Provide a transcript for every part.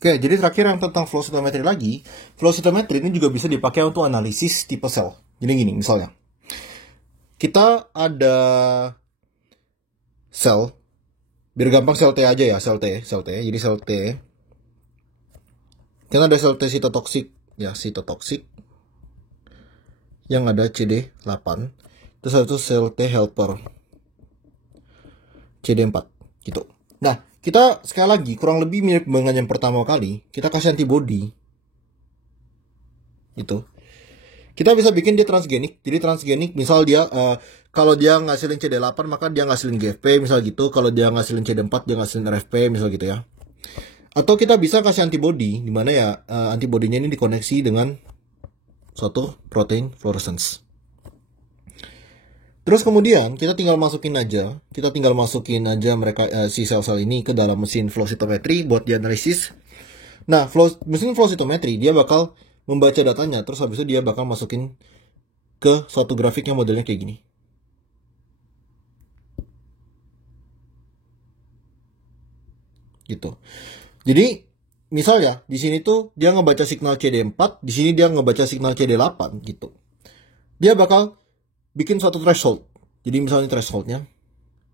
Oke, jadi terakhir yang tentang flow cytometry lagi. Flow cytometry ini juga bisa dipakai untuk analisis tipe sel. Jadi gini, misalnya. Kita ada sel. Biar gampang sel T aja ya, sel T. Jadi sel T. Kan ada sel T sitotoksik. Ya, sitotoksik. Yang ada CD8. Terus ada sel T helper. CD4. Gitu. Nah, kita sekali lagi kurang lebih mirip dengan yang pertama kali, kita kasih antibody. Itu. Kita bisa bikin dia transgenik. Jadi transgenik misal dia kalau dia ngasilin CD8 maka dia ngasilin GFP misal gitu. Kalau dia ngasilin CD4 dia ngasilin RFP misal gitu ya. Atau kita bisa kasih antibody di mana ya antibodinya ini dikoneksi dengan suatu protein fluorescence. Terus kemudian kita tinggal masukin aja mereka si sel-sel ini ke dalam mesin flow cytometry buat dianalisis. Nah, mesin flow cytometry dia bakal membaca datanya, terus habis itu dia bakal masukin ke suatu grafik yang modelnya kayak gini. Gitu. Jadi, misalnya di sini tuh dia ngebaca signal CD4, di sini dia ngebaca signal CD8 gitu. Dia bakal bikin suatu threshold. Jadi misalnya thresholdnya,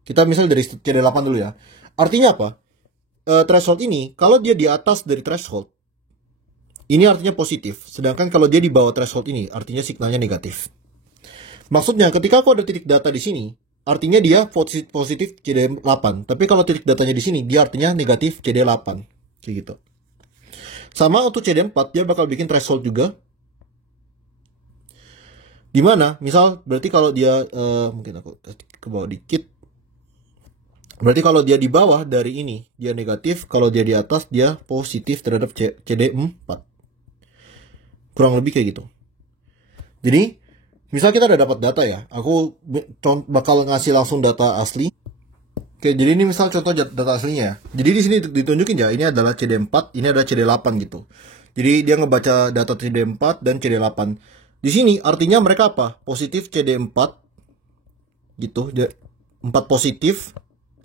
kita misalnya dari CD8 dulu ya. Artinya apa? Threshold ini, kalau dia di atas dari threshold, ini artinya positif. Sedangkan kalau dia di bawah threshold ini, artinya signalnya negatif. Maksudnya, ketika aku ada titik data di sini, artinya dia positif CD8. Tapi kalau titik datanya di sini, dia artinya negatif CD8. Kayak gitu. Sama untuk CD4, dia bakal bikin threshold juga. Dimana, misal, berarti kalau dia, mungkin aku ke bawah dikit. Berarti kalau dia di bawah dari ini, dia negatif. Kalau dia di atas, dia positif terhadap CD4. Kurang lebih kayak gitu. Jadi, misal kita udah dapat data ya. Aku bakal ngasih langsung data asli. Oke, jadi ini misal contoh data aslinya ya. Jadi di sini ditunjukin ya, ini adalah CD4, ini adalah CD8 gitu. Jadi dia ngebaca data CD4 dan CD8. Di sini artinya mereka apa? Positif CD4 gitu, 4 positif,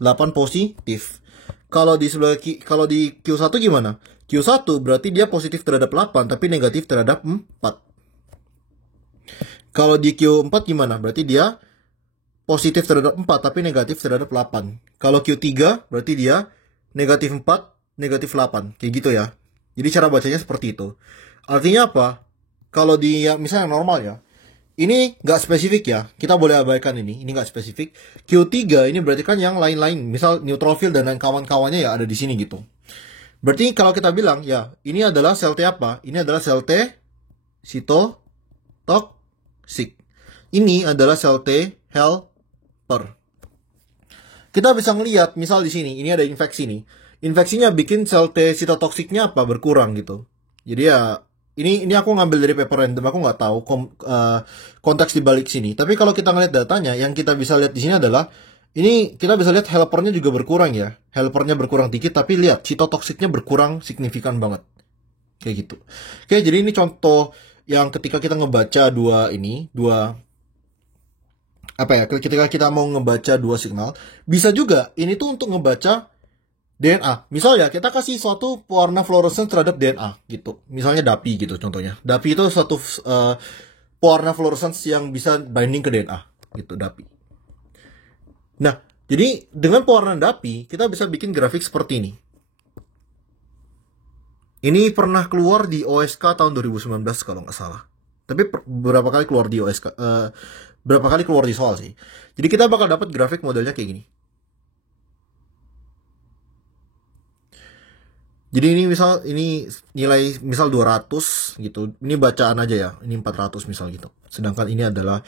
8 positif. Kalau di sebelah kalau di Q1 gimana? Q1 berarti dia positif terhadap 8 tapi negatif terhadap 4. Kalau di Q4 gimana? Berarti dia positif terhadap 4 tapi negatif terhadap 8. Kalau Q3 berarti dia negatif 4, negatif 8. Kayak gitu ya. Jadi cara bacanya seperti itu. Artinya apa? Kalau di misalnya normal ya, ini nggak spesifik ya, kita boleh abaikan ini nggak spesifik. Q3 ini berarti kan yang lain-lain, misal neutrophil dan kawan-kawannya ya ada di sini gitu. Berarti kalau kita bilang ya, ini adalah sel T apa? Ini adalah sel T sitotoksik. Ini adalah sel T helper. Kita bisa ngelihat, misal di sini, ini ada infeksi nih. Infeksinya bikin sel T sitotoksiknya apa? Berkurang gitu. Jadi ya, ini aku ngambil dari paper random, aku nggak tahu konteks di balik sini. Tapi kalau kita ngeliat datanya, yang kita bisa lihat di sini adalah ini kita bisa lihat helpernya juga berkurang ya. Helpernya berkurang dikit, tapi lihat sitotoksiknya berkurang signifikan banget. Kayak gitu. Oke, jadi ini contoh yang ketika kita ngebaca ketika kita mau ngebaca dua signal, bisa juga ini tuh untuk ngebaca DNA. Misalnya kita kasih suatu pewarna fluorescence terhadap DNA gitu. Misalnya DAPI gitu contohnya. DAPI itu suatu pewarna fluorescence yang bisa binding ke DNA gitu, DAPI. Nah, jadi dengan pewarna DAPI kita bisa bikin grafik seperti ini. Ini pernah keluar di OSK tahun 2019 kalau nggak salah. Tapi berapa kali keluar di OSK? Berapa kali keluar di soal sih. Jadi kita bakal dapat grafik modelnya kayak gini. Jadi ini nilai misal 200 gitu. Ini bacaan aja ya. Ini 400 misal gitu. Sedangkan ini adalah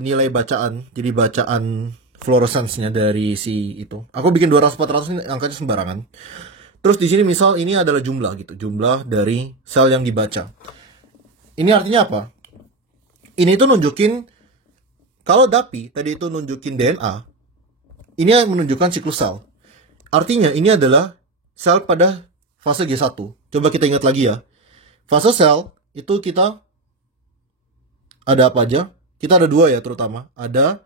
nilai bacaan. Jadi bacaan fluorescence-nya dari si itu. Aku bikin 200 400 ini angkanya sembarangan. Terus di sini misal ini adalah jumlah gitu. Jumlah dari sel yang dibaca. Ini artinya apa? Ini tuh nunjukin kalau DAPI tadi itu nunjukin DNA. Ini menunjukkan siklus sel. Artinya ini adalah sel pada fase G1. Coba kita ingat lagi ya. Fase sel itu kita ada apa aja? Kita ada dua ya terutama. Ada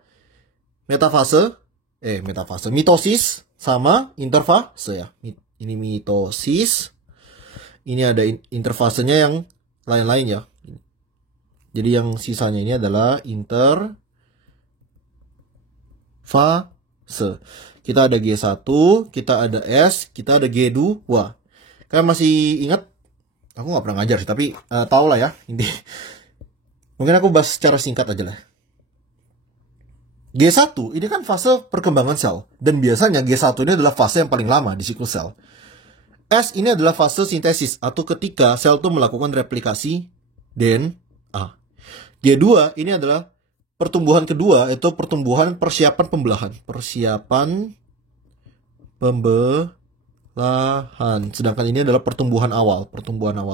mitosis sama interfase ya. Ini mitosis ini ada interfasenya yang lain-lain ya. Jadi yang sisanya ini adalah interfase. Kita ada G1, kita ada S, kita ada G2. Kalian masih ingat? Aku nggak pernah ngajar sih, tapi tau lah ya. Mungkin aku bahas secara singkat aja lah. G1 ini kan fase perkembangan sel. Dan biasanya G1 ini adalah fase yang paling lama di siklus sel. S ini adalah fase sintesis atau ketika sel itu melakukan replikasi DNA. G2 ini adalah pertumbuhan kedua, yaitu pertumbuhan persiapan pembelahan. Persiapan pembelahan. Sedangkan ini adalah pertumbuhan awal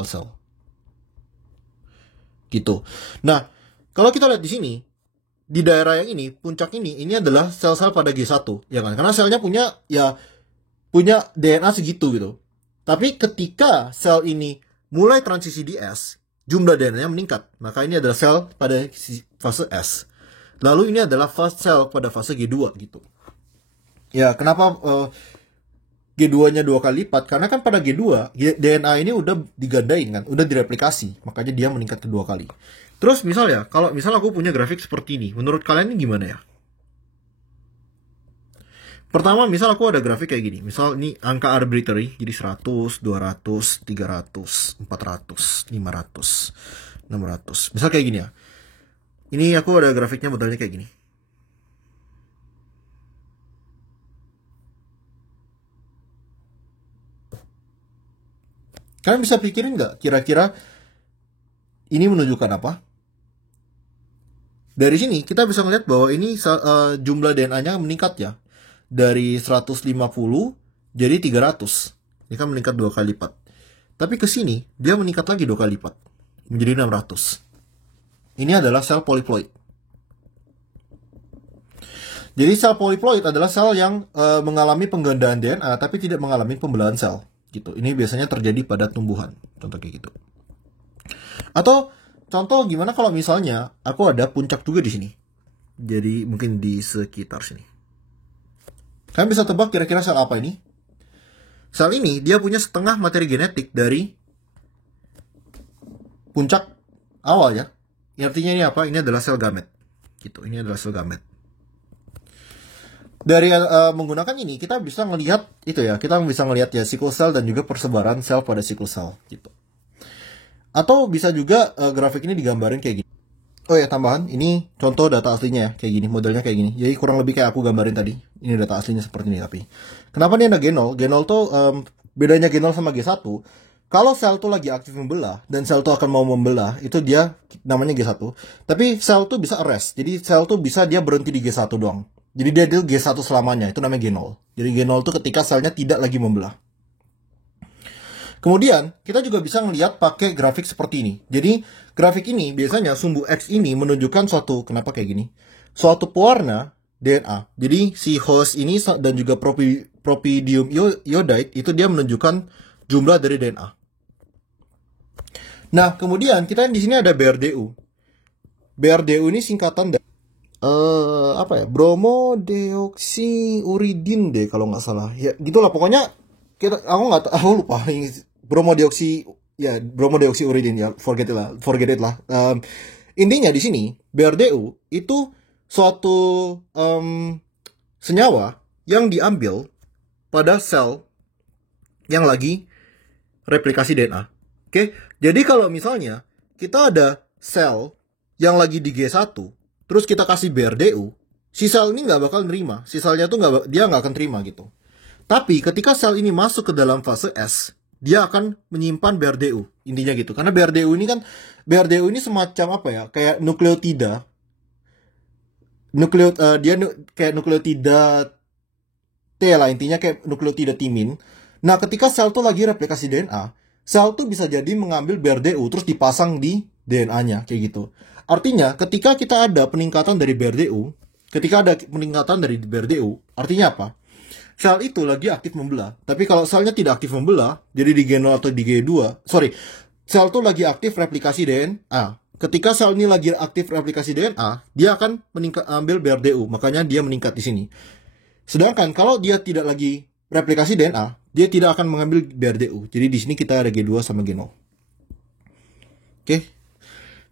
sel. Gitu. Nah, kalau kita lihat di sini, di daerah yang ini, puncak ini adalah sel-sel pada G1, ya kan? Karena selnya punya DNA segitu gitu. Tapi ketika sel ini mulai transisi di S, jumlah DNA-nya meningkat. Maka ini adalah sel pada fase S. Lalu ini adalah sel pada fase G2 gitu. Ya, kenapa G2-nya 2 kali lipat? Karena kan pada G2, DNA ini udah digandain kan, udah direplikasi. Makanya dia meningkat kedua kali. Terus misalnya, kalau aku punya grafik seperti ini, menurut kalian ini gimana ya? Pertama, misal aku ada grafik kayak gini. Misal ini angka arbitrary, jadi 100, 200, 300, 400, 500, 600. Misal kayak gini ya. Ini aku ada grafiknya modelnya kayak gini. Kalian bisa pikirin nggak kira-kira ini menunjukkan apa? Dari sini kita bisa melihat bahwa ini jumlah DNA-nya meningkat ya. Dari 150 jadi 300. Ini kan meningkat 2 kali lipat. Tapi ke sini dia meningkat lagi 2 kali lipat. Menjadi 600. Ini adalah sel polyploid. Jadi sel polyploid adalah sel yang mengalami penggandaan DNA tapi tidak mengalami pembelahan sel. Gitu. Ini biasanya terjadi pada tumbuhan. Contoh kayak gitu. Atau contoh gimana kalau misalnya aku ada puncak juga di sini. Jadi mungkin di sekitar sini. Kalian bisa tebak kira-kira sel apa ini? Sel ini dia punya setengah materi genetik dari puncak awal ya. Artinya ini apa? Ini adalah sel gamet. Gitu. Ini adalah sel gamet. Dari menggunakan ini kita bisa melihat itu ya. Kita bisa melihat ya siklus sel dan juga persebaran sel pada siklus sel gitu. Atau bisa juga grafik ini digambarin kayak gini. Oh ya, tambahan, ini contoh data aslinya ya, kayak gini, modelnya kayak gini. Jadi kurang lebih kayak aku gambarin tadi. Ini data aslinya seperti ini tapi. Kenapa ini ada G0? G0 tuh bedanya G0 sama G1. Kalau sel tuh lagi aktif membelah dan sel tuh akan mau membelah, itu dia namanya G1. Tapi sel tuh bisa arrest. Jadi sel tuh bisa dia berhenti di G1 doang. Jadi dia di G1 selamanya, itu namanya G0. Jadi G0 tuh ketika selnya tidak lagi membelah. Kemudian, kita juga bisa melihat pakai grafik seperti ini. Jadi, grafik ini biasanya sumbu X ini menunjukkan suatu, kenapa kayak gini? Suatu pewarna DNA. Jadi, si host ini dan juga propidium iodide, itu dia menunjukkan jumlah dari DNA. Nah, kemudian kita di sini ada BRDU. BRDU ini singkatan dari bromodeoksiuridin deh kalau nggak salah. Ya, gitulah pokoknya aku lupa bromodioksiuridin ya, forget it lah. Intinya di sini BRDU itu suatu senyawa yang diambil pada sel yang lagi replikasi DNA. Oke, jadi kalau misalnya kita ada sel yang lagi di G1, terus kita kasih BRDU, si sel ini nggak bakal nerima. Si selnya tuh dia nggak akan terima gitu. Tapi ketika sel ini masuk ke dalam fase S, dia akan menyimpan BRDU. Intinya gitu. Karena BRDU ini semacam apa ya? Kayak nukleotida. Dia kayak nukleotida T lah, intinya kayak nukleotida timin. Nah, ketika sel tuh lagi replikasi DNA, sel tuh bisa jadi mengambil BRDU terus dipasang di DNA-nya kayak gitu. Artinya, ketika kita ada peningkatan dari BRDU, artinya apa? Sel itu lagi aktif membelah. Tapi kalau selnya tidak aktif membelah, jadi di G0 atau di G2, sel itu lagi aktif replikasi DNA. Ketika sel ini lagi aktif replikasi DNA, dia akan ambil BRDU, makanya dia meningkat di sini. Sedangkan kalau dia tidak lagi replikasi DNA, dia tidak akan mengambil BRDU. Jadi di sini kita ada G2 sama G0. Oke.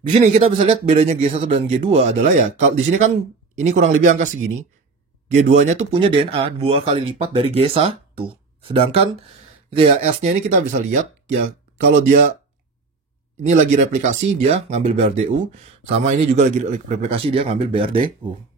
Di sini kita bisa lihat bedanya G1 dan G2 adalah ya, di sini kan ini kurang lebih angka segini. G2-nya tuh punya DNA 2 kali lipat dari G1. Sedangkan itu ya S-nya ini kita bisa lihat ya, kalau dia ini lagi replikasi dia ngambil BRDU, sama ini juga lagi replikasi dia ngambil BRDU.